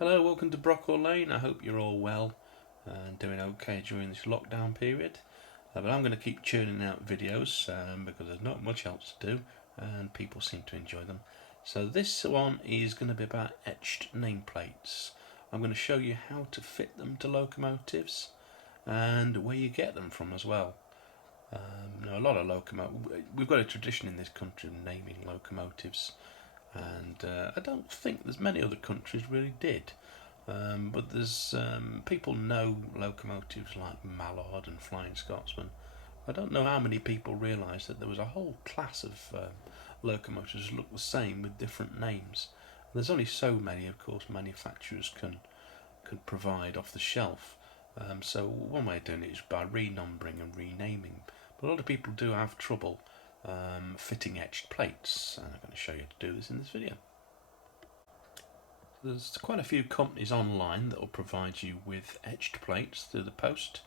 Hello, welcome to Brockwell Lane. I hope you're all well and doing okay during this lockdown period. But I'm going to keep churning out videos because there's not much else to do and people seem to enjoy them. So this one is going to be about etched nameplates. I'm going to show you how to fit them to locomotives and where you get them from as well. Now a lot of we've got a tradition in this country of naming locomotives, and I don't think there's many other countries really did. But there's people know locomotives like Mallard and Flying Scotsman. I don't know how many people realise that there was a whole class of locomotives that look the same with different names. There's only so many, of course, manufacturers can provide off the shelf. So one way of doing it is by renumbering and renaming. But a lot of people do have trouble fitting etched plates, and I'm going to show you how to do this in this video. There's quite a few companies online that will provide you with etched plates through the post.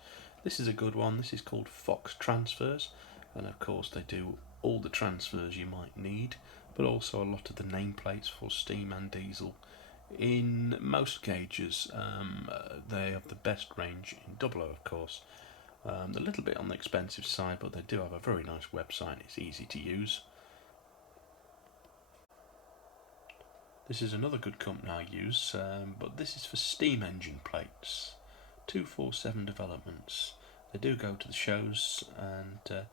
This is a good one. This is called Fox Transfers, and of course they do all the transfers you might need, but also a lot of the nameplates for steam and diesel. In most gauges, they have the best range in 00, of course. A little bit on the expensive side, but they do have a very nice website. It's easy to use. This is another good company I use, but this is for steam engine plates. 247 Developments. They do go to the shows, and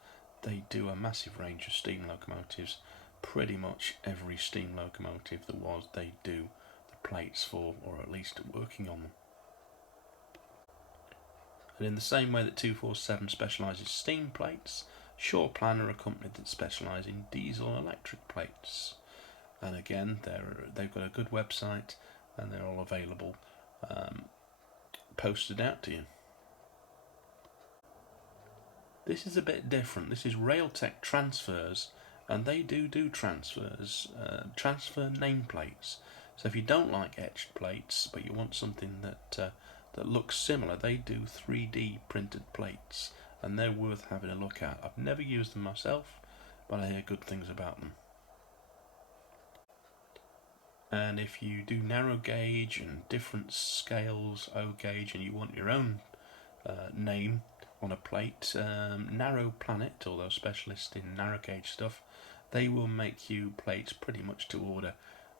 they do a massive range of steam locomotives. Pretty much every steam locomotive there was, they do the plates for, or at least working on them. And in the same way that 247 specialises steam plates, Shawplan are a company that specialise in diesel and electric plates. And again, they've got a good website and they're all available, posted out to you. This is a bit different. This is Railtech Transfers, and they do transfers, transfer nameplates. So if you don't like etched plates but you want something that looks similar, they do 3D printed plates, and they're worth having a look at. I've never used them myself, but I hear good things about them. And if you do narrow gauge and different scales, O gauge, and you want your own name on a plate, Narrow Planet, although specialists in narrow gauge stuff, they will make you plates pretty much to order,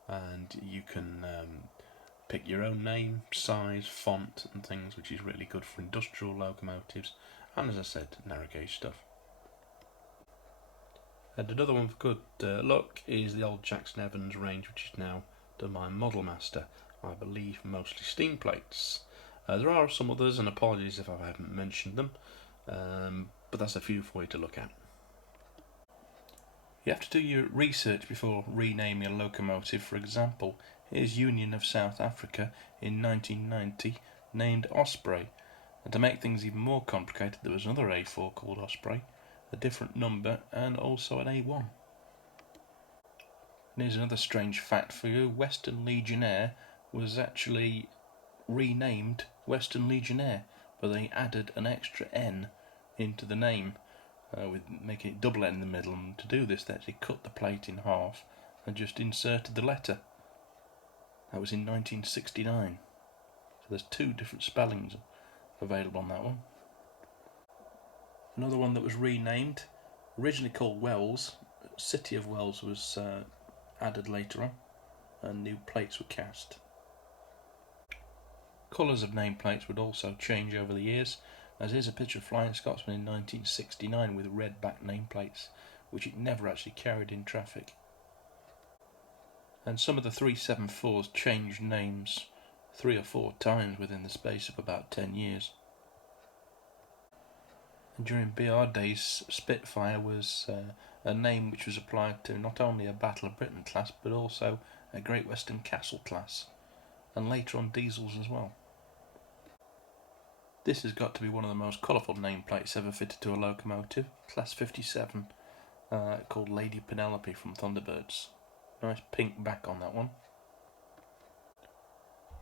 and you can pick your own name, size, font and things, which is really good for industrial locomotives and, as I said, narrow gauge stuff. And another one for good luck is the old Jackson Evans range, which is now done by Model Master, I believe mostly steam plates. There are some others, and apologies if I haven't mentioned them, but that's a few for you to look at. You have to do your research before renaming a locomotive. For example, here's Union of South Africa in 1990 named Osprey, and to make things even more complicated there was another A4 called Osprey, a different number, and also an A1. And here's another strange fact for you. Western Legionnaire was actually renamed Western Legionnaire, but they added an extra N into the name, with making it double N in the middle, and to do this they actually cut the plate in half and just inserted the letter. That was in 1969. So there's two different spellings available on that one. Another one that was renamed, originally called Wells, City of Wells was added later on, and new plates were cast. Colours of nameplates would also change over the years, as here's a picture of Flying Scotsman in 1969 with red back nameplates, which it never actually carried in traffic. And some of the 374s changed names 3 or 4 times within the space of about 10 years. And during BR days, Spitfire was a name which was applied to not only a Battle of Britain class, but also a Great Western Castle class, and later on diesels as well. This has got to be one of the most colourful nameplates ever fitted to a locomotive, Class 57, called Lady Penelope from Thunderbirds. Nice pink back on that one.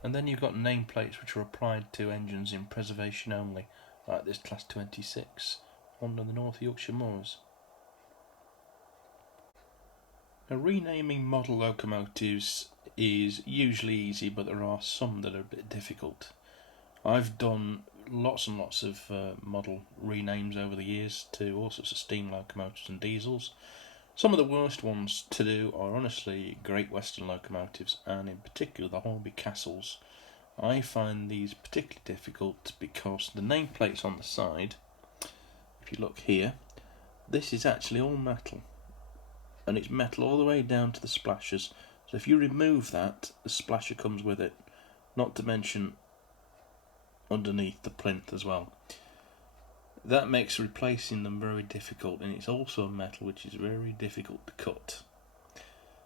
And then you've got nameplates which are applied to engines in preservation only, like this Class 26 on the North Yorkshire Moors. Now, renaming model locomotives is usually easy, but there are some that are a bit difficult. I've done lots and lots of model renames over the years to all sorts of steam locomotives and diesels. Some of the worst ones to do are honestly Great Western locomotives, and in particular the Hornby Castles. I find these particularly difficult because the nameplates on the side, if you look here, this is actually all metal, and it's metal all the way down to the splashers. So if you remove that, the splasher comes with it, not to mention underneath the plinth as well. That makes replacing them very difficult, and it's also metal which is very difficult to cut.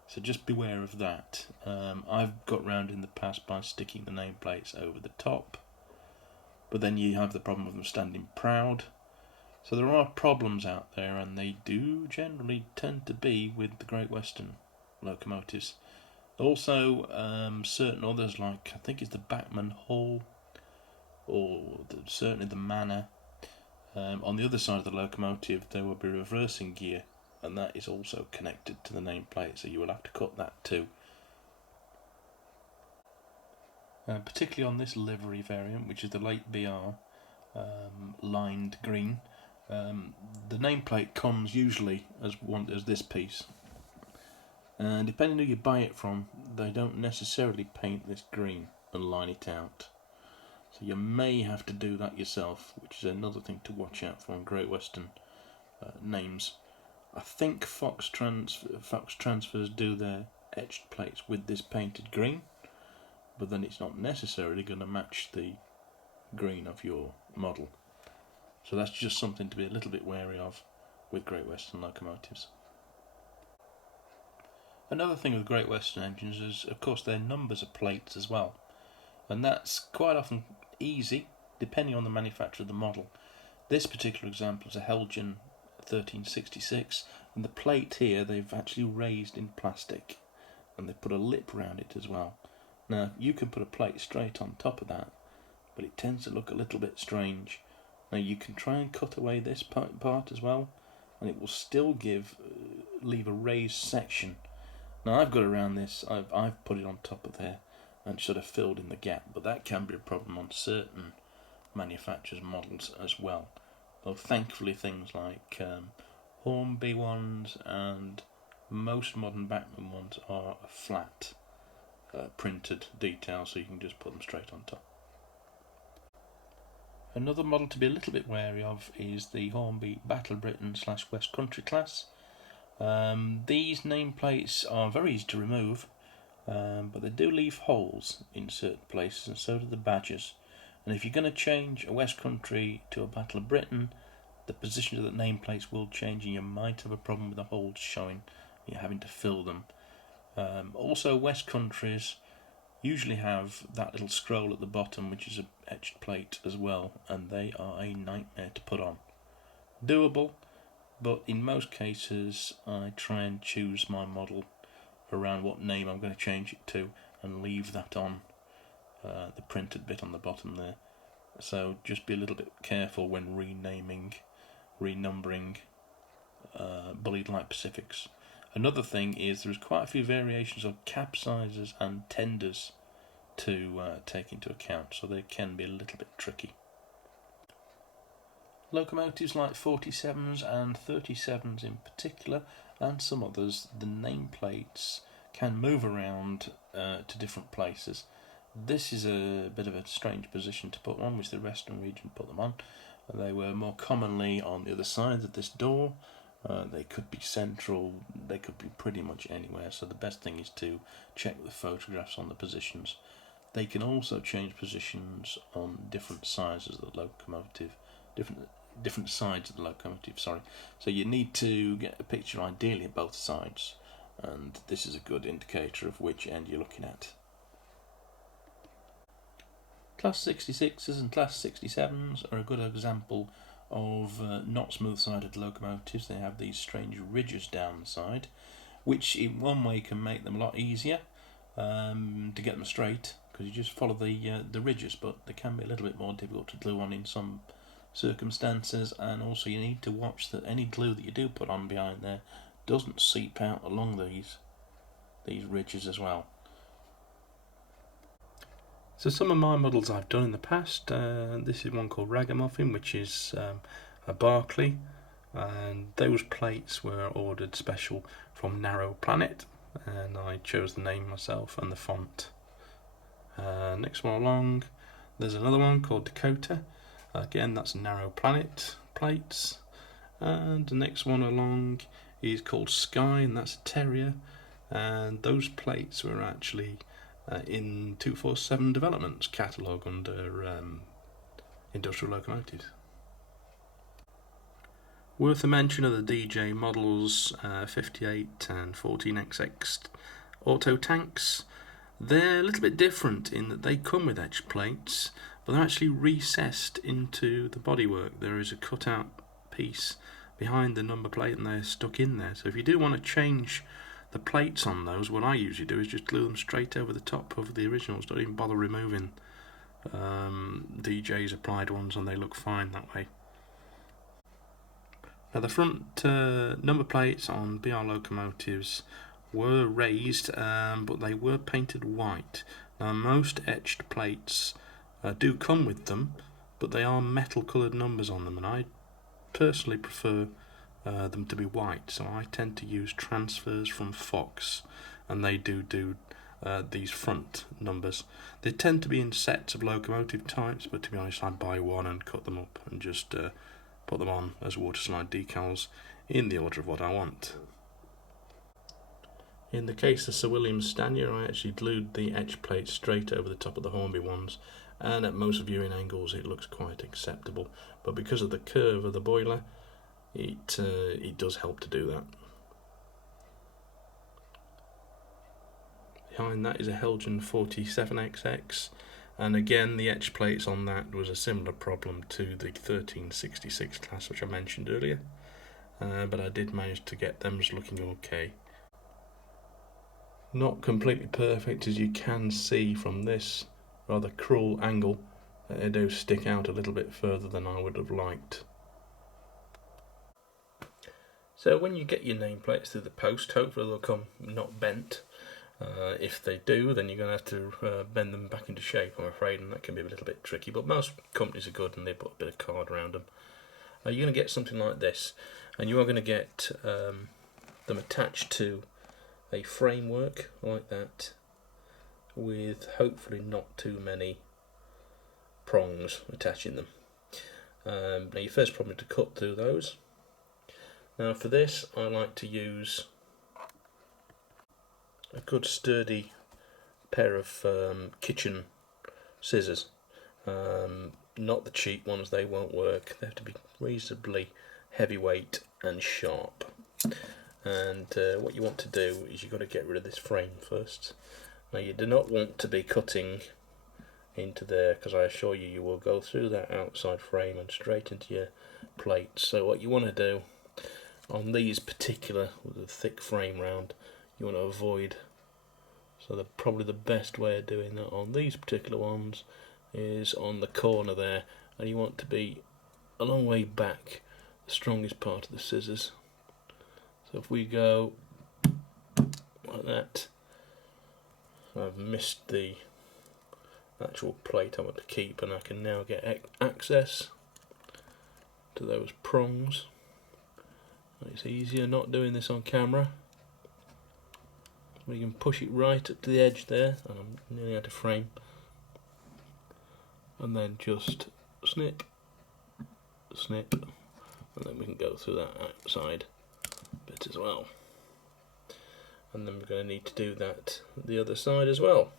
So just beware of that. I've got round in the past by sticking the nameplates over the top, but then you have the problem of them standing proud. So there are problems out there, and they do generally tend to be with the Great Western locomotives. Also, certain others, like I think it's the Backman Hall, or certainly the Manor. On the other side of the locomotive there will be reversing gear, and that is also connected to the nameplate, so you will have to cut that too. Particularly on this livery variant, which is the late BR lined green, the nameplate comes usually as this piece, and depending who you buy it from, they don't necessarily paint this green and line it out. So you may have to do that yourself, which is another thing to watch out for on Great Western names. I think Fox Transfers do their etched plates with this painted green, but then it's not necessarily going to match the green of your model. So that's just something to be a little bit wary of with Great Western locomotives. Another thing with Great Western engines is, of course, their numbers of plates as well, and that's quite often easy depending on the manufacturer of the model. This particular example is a Helgen 1366, and the plate here they've actually raised in plastic, and they put a lip around it as well. Now you can put a plate straight on top of that, but it tends to look a little bit strange. Now you can try and cut away this part as well, and it will still leave a raised section. Now I've got around this, I've put it on top of there and sort of filled in the gap, but that can be a problem on certain manufacturers' models as well. Though thankfully things like Hornby ones and most modern Backman ones are a flat printed detail, so you can just put them straight on top. Another model to be a little bit wary of is the Hornby Battle Britain / West Country class. These nameplates are very easy to remove, but they do leave holes in certain places, and so do the badges. And if you're going to change a West Country to a Battle of Britain, the position of the nameplates will change, and you might have a problem with the holes showing. You're having to fill them. Also, West Countries usually have that little scroll at the bottom, which is an etched plate as well, and they are a nightmare to put on. Doable, but in most cases I try and choose my model around what name I'm going to change it to and leave that on the printed bit on the bottom there. So just be a little bit careful when renumbering Bullied Light Pacifics. Another thing is there's quite a few variations of cab sizes and tenders to take into account, so they can be a little bit tricky. Locomotives like 47s and 37s in particular, and some others, the nameplates can move around to different places. This is a bit of a strange position to put on, which the Western region put them on. They were more commonly on the other side of this door. They could be central, they could be pretty much anywhere, so the best thing is to check the photographs on the positions. They can also change positions on different sizes of the locomotive, different sides of the locomotive, sorry. So you need to get a picture ideally of both sides, and this is a good indicator of which end you're looking at. Class 66s and Class 67s are a good example of not smooth-sided locomotives. They have these strange ridges down the side, which in one way can make them a lot easier to get them straight, because you just follow the ridges, but they can be a little bit more difficult to glue on in some circumstances, and also you need to watch that any glue that you do put on behind there doesn't seep out along these ridges as well. So some of my models I've done in the past, this is one called Ragamuffin, which is a Barclay, and those plates were ordered special from Narrow Planet, and I chose the name myself and the font. Next one along, there's another one called Dakota. Again, that's Narrow Planet plates. And the next one along is called Sky, and that's a Terrier. And those plates were actually in 247 Developments catalogue under Industrial Locomotives. Worth a mention are the DJ models 58 and 14XX auto tanks. They're a little bit different in that they come with edge plates, but they're actually recessed into the bodywork. There is a cutout piece behind the number plate and they're stuck in there. So if you do want to change the plates on those, what I usually do is just glue them straight over the top of the originals. Don't even bother removing DJ's applied ones, and they look fine that way. Now the front number plates on BR Locomotives were raised, but they were painted white. Now most etched plates do come with them, but they are metal coloured numbers on them, and I personally prefer them to be white, so I tend to use transfers from Fox, and they do these front numbers. They tend to be in sets of locomotive types, but to be honest, I buy one and cut them up and just put them on as waterslide decals in the order of what I want. In the case of Sir William Stanier, I actually glued the etch plate straight over the top of the Hornby ones, and at most viewing angles it looks quite acceptable, but because of the curve of the boiler, it does help to do that. Behind that is a Helgen 47XX, and again the etch plates on that was a similar problem to the 1366 class which I mentioned earlier, but I did manage to get them looking okay. Not completely perfect, as you can see from this rather cruel angle. They do stick out a little bit further than I would have liked. So when you get your nameplates through the post, hopefully they'll come not bent. If they do, then you're going to have to bend them back into shape, I'm afraid, and that can be a little bit tricky, but most companies are good and they put a bit of card around them. You're going to get something like this, and you are going to get them attached to a framework like that, with hopefully not too many prongs attaching them. Now your first problem is to cut through those. Now for this I like to use a good sturdy pair of kitchen scissors, not the cheap ones, they won't work. They have to be reasonably heavyweight and sharp. And what you want to do is you've got to get rid of this frame first. Now you do not want to be cutting into there, because I assure you, you will go through that outside frame and straight into your plates. So what you want to do on these particular, with a thick frame round, you want to avoid. So probably the best way of doing that on these particular ones is on the corner there, and you want to be a long way back, the strongest part of the scissors. So if we go like that, I've missed the actual plate I want to keep, and I can now get access to those prongs. It's easier not doing this on camera. We can push it right up to the edge there, and I'm nearly out of frame, and then just snip, snip, and then we can go through that outside bit as well. And then we're going to need to do that the other side as well.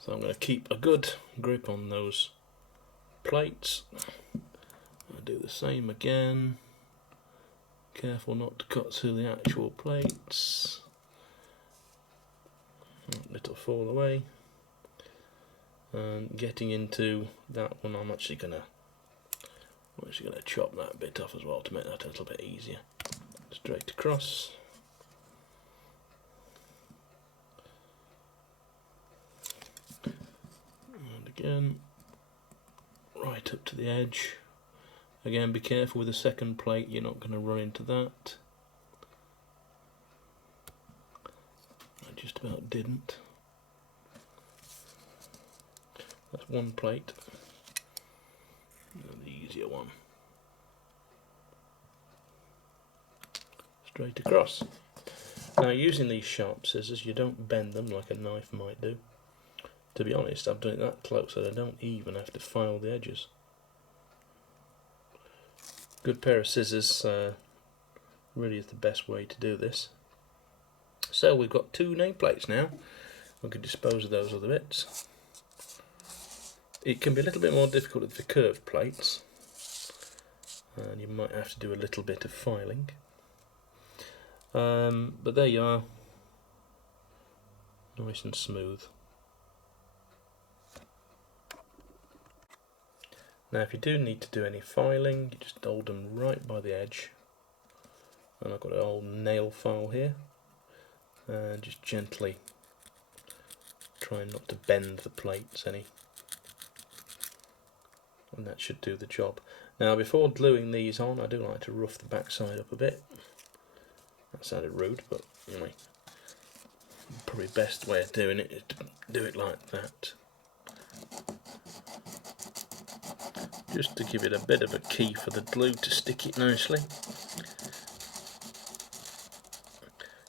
So I'm going to keep a good grip on those plates. I'll do the same again. Careful not to cut through the actual plates. It'll fall away. And getting into that one, I'm actually gonna chop that bit off as well to make that a little bit easier. Straight across. And again, right up to the edge. Again, be careful with the second plate, you're not going to run into that. just about didn't. That's one plate. And the easier one. Straight across. Now, using these sharp scissors, you don't bend them like a knife might do. To be honest, I've done it that close that I don't even have to file the edges. Good pair of scissors really is the best way to do this. So we've got two nameplates now. We can dispose of those other bits. It can be a little bit more difficult with the curved plates, and you might have to do a little bit of filing. But there you are, nice and smooth. Now if you do need to do any filing, you just hold them right by the edge, and I've got an old nail file here, and just gently try not to bend the plates any, and that should do the job. Now before gluing these on, I do like to rough the back side up a bit. That sounded rude, but anyway, probably best way of doing it is to do it like that, just to give it a bit of a key for the glue to stick it nicely.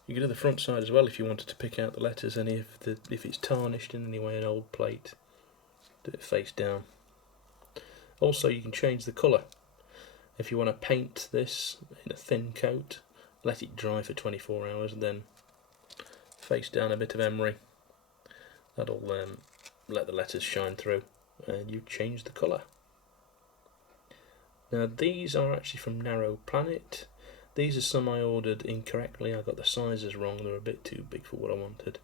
You can do the front side as well if you wanted to pick out the letters, and if it's tarnished in any way, an old plate, do it face down. Also, you can change the colour. If you want to paint this in a thin coat, let it dry for 24 hours and then face down a bit of emery. That'll let the letters shine through, and you change the colour. Now these are actually from Narrow Planet. These are some I ordered incorrectly. I got the sizes wrong, they were a bit too big for what I wanted.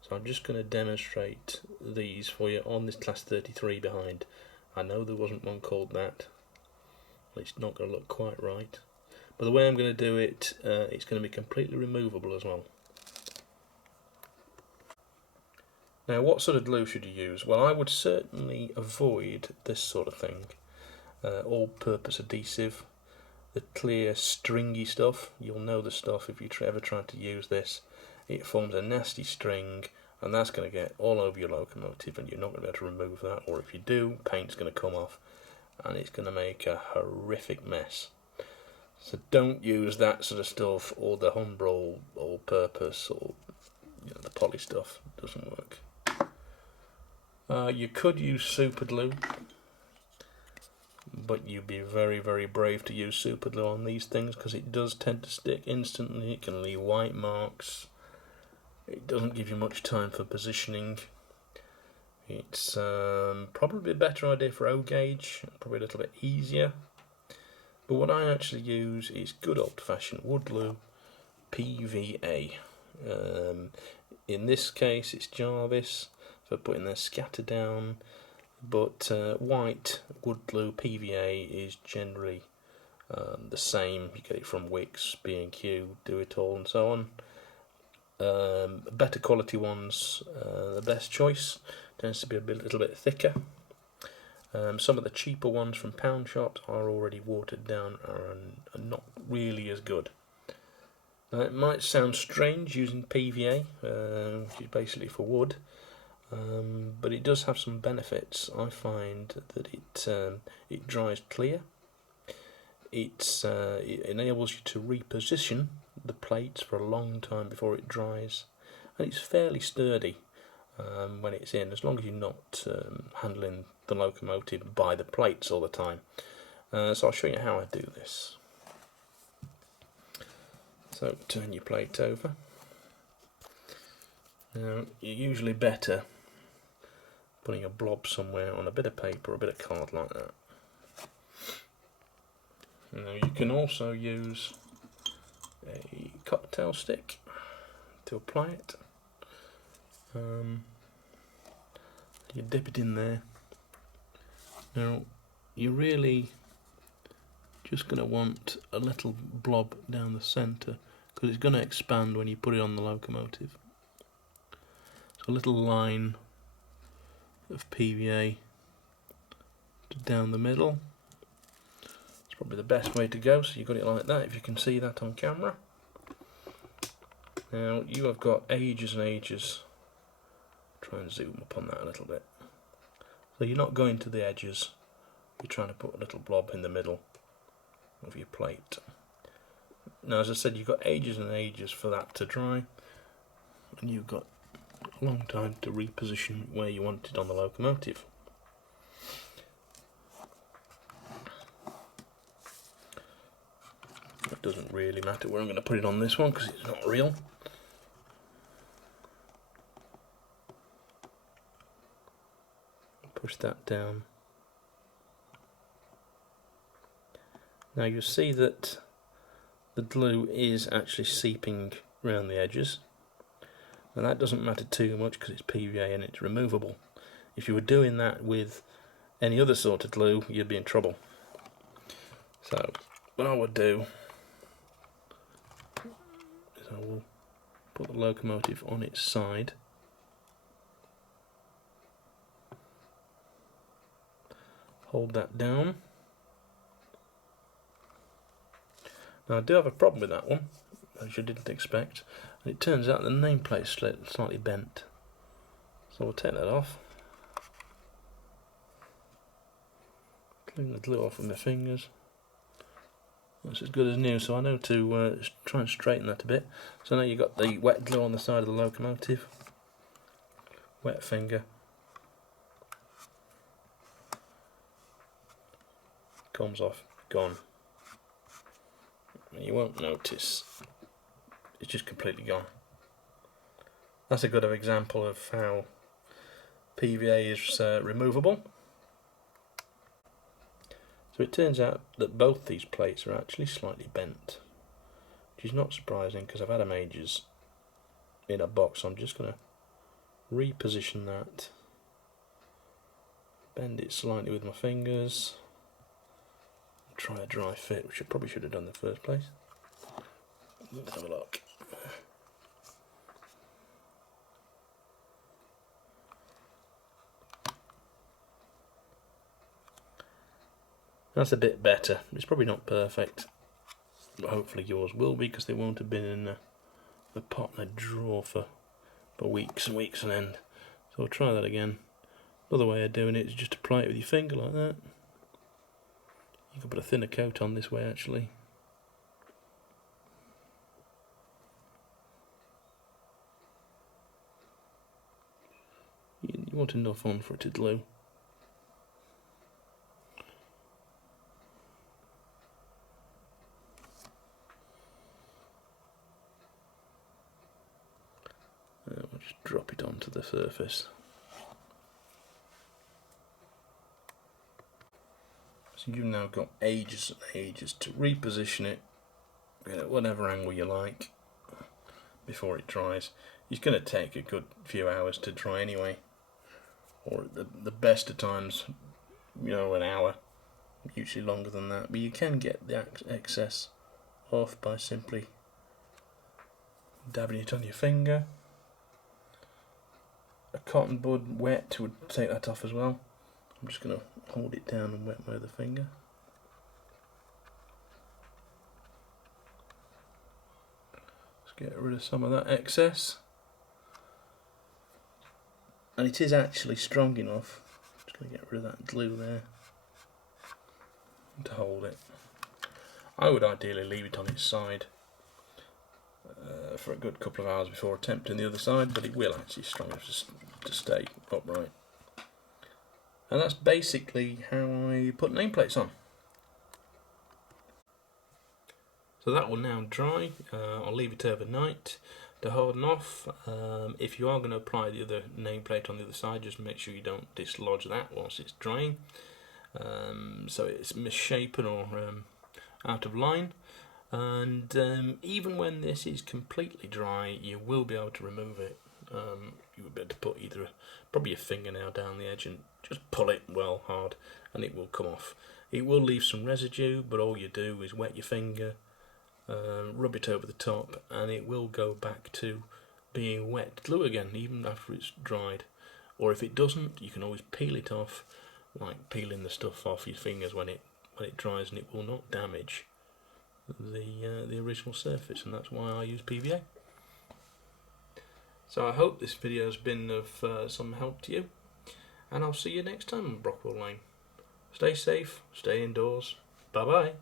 So I'm just going to demonstrate these for you on this Class 33 behind. I know there wasn't one called that, it's not going to look quite right. But the way I'm going to do it, it's going to be completely removable as well. Now what sort of glue should you use? Well, I would certainly avoid this sort of thing. All-purpose adhesive, the clear stringy stuff. You'll know the stuff if you ever try to use this. It forms a nasty string, and that's going to get all over your locomotive, and you're not going to be able to remove that, or if you do, paint's going to come off and it's going to make a horrific mess. So don't use that sort of stuff, or the Humbrol all-purpose, or the poly stuff. It doesn't work. You could use super glue, but you'd be very, very brave to use super glue on these things, because it does tend to stick instantly. It can leave white marks. It doesn't give you much time for positioning. It's probably a better idea for O-gauge, probably a little bit easier. But what I actually use is good old-fashioned wood glue, PVA. In this case it's Jarvis for putting their scatter down, but white wood glue PVA is generally the same. You get it from Wix, B&Q, Do It All and so on. Better quality ones, the best choice, tends to be a little bit thicker. Some of the cheaper ones from pound shops are already watered down and are not really as good. Now it might sound strange using PVA, which is basically for wood, but it does have some benefits. I find that it dries clear. It enables you to reposition the plates for a long time before it dries, and it's fairly sturdy when it's in, as long as you're not handling the locomotive by the plates all the time. So I'll show you how I do this. So turn your plate over. Now you're usually better putting a blob somewhere on a bit of paper or a bit of card like that. Now you can also use a cocktail stick to apply it. You dip it in there. Now you're really just going to want a little blob down the centre, because it's going to expand when you put it on the locomotive. So a little line of PVA down the middle. It's probably the best way to go, so you've got it like that, if you can see that on camera. Now you have got ages and ages. Try and zoom up on that a little bit. So you're not going to the edges, you're trying to put a little blob in the middle of your plate. Now, as I said, you've got ages and ages for that to dry, and you've got a long time to reposition where you want it on the locomotive. It doesn't really matter where I'm going to put it on this one because it's not real. Push that down. Now you'll see that the glue is actually seeping around the edges, and that doesn't matter too much because it's PVA and it's removable. If you were doing that with any other sort of glue, you'd be in trouble. So what I would do is I will put the locomotive on its side, hold that down. Now I do have a problem with that one, as you didn't expect, and it turns out the nameplate's slightly bent. So we'll take that off. Clean the glue off with my fingers. That's as good as new, so I know to try and straighten that a bit. So now you've got the wet glue on the side of the locomotive. Wet finger. Comes off, gone. You won't notice, it's just completely gone. That's a good example of how PVA is removable. So it turns out that both these plates are actually slightly bent, which is not surprising because I've had them ages in a box. I'm just going to reposition that, bend it slightly with my fingers. Try a dry fit, which I probably should have done in the first place. Let's have a look. That's a bit better. It's probably not perfect, but hopefully yours will be, because they won't have been in the pot and a drawer for weeks and weeks on end. So I'll try that again. Another way of doing it is just apply it with your finger like that. You can put a thinner coat on this way actually. You want enough on for it to glue. We'll just drop it onto the surface. So you've now got ages and ages to reposition it, whatever angle you like, before it dries. It's going to take a good few hours to dry anyway, or the best of times, an hour, usually longer than that. But you can get the excess off by simply dabbing it on your finger. A cotton bud wet would take that off as well. I'm just going to hold it down and wet my other finger. Let's get rid of some of that excess. And it is actually strong enough. I'm just going to get rid of that glue there to hold it. I would ideally leave it on its side for a good couple of hours before attempting the other side, but it will actually strong enough to stay upright. And that's basically how I put nameplates on. So that will now dry. I'll leave it overnight to harden off. If you are going to apply the other nameplate on the other side, just make sure you don't dislodge that whilst it's drying, so it's misshapen or out of line. And even when this is completely dry, you will be able to remove it. You would be able to put either probably a fingernail down the edge and just pull it well hard, and it will come off. It will leave some residue, but all you do is wet your finger, rub it over the top, and it will go back to being wet glue again, even after it's dried. Or if it doesn't, you can always peel it off, like peeling the stuff off your fingers when it dries, and it will not damage the original surface, and that's why I use PVA. So I hope this video has been of some help to you, and I'll see you next time on Brockwell Lane. Stay safe, stay indoors. Bye bye.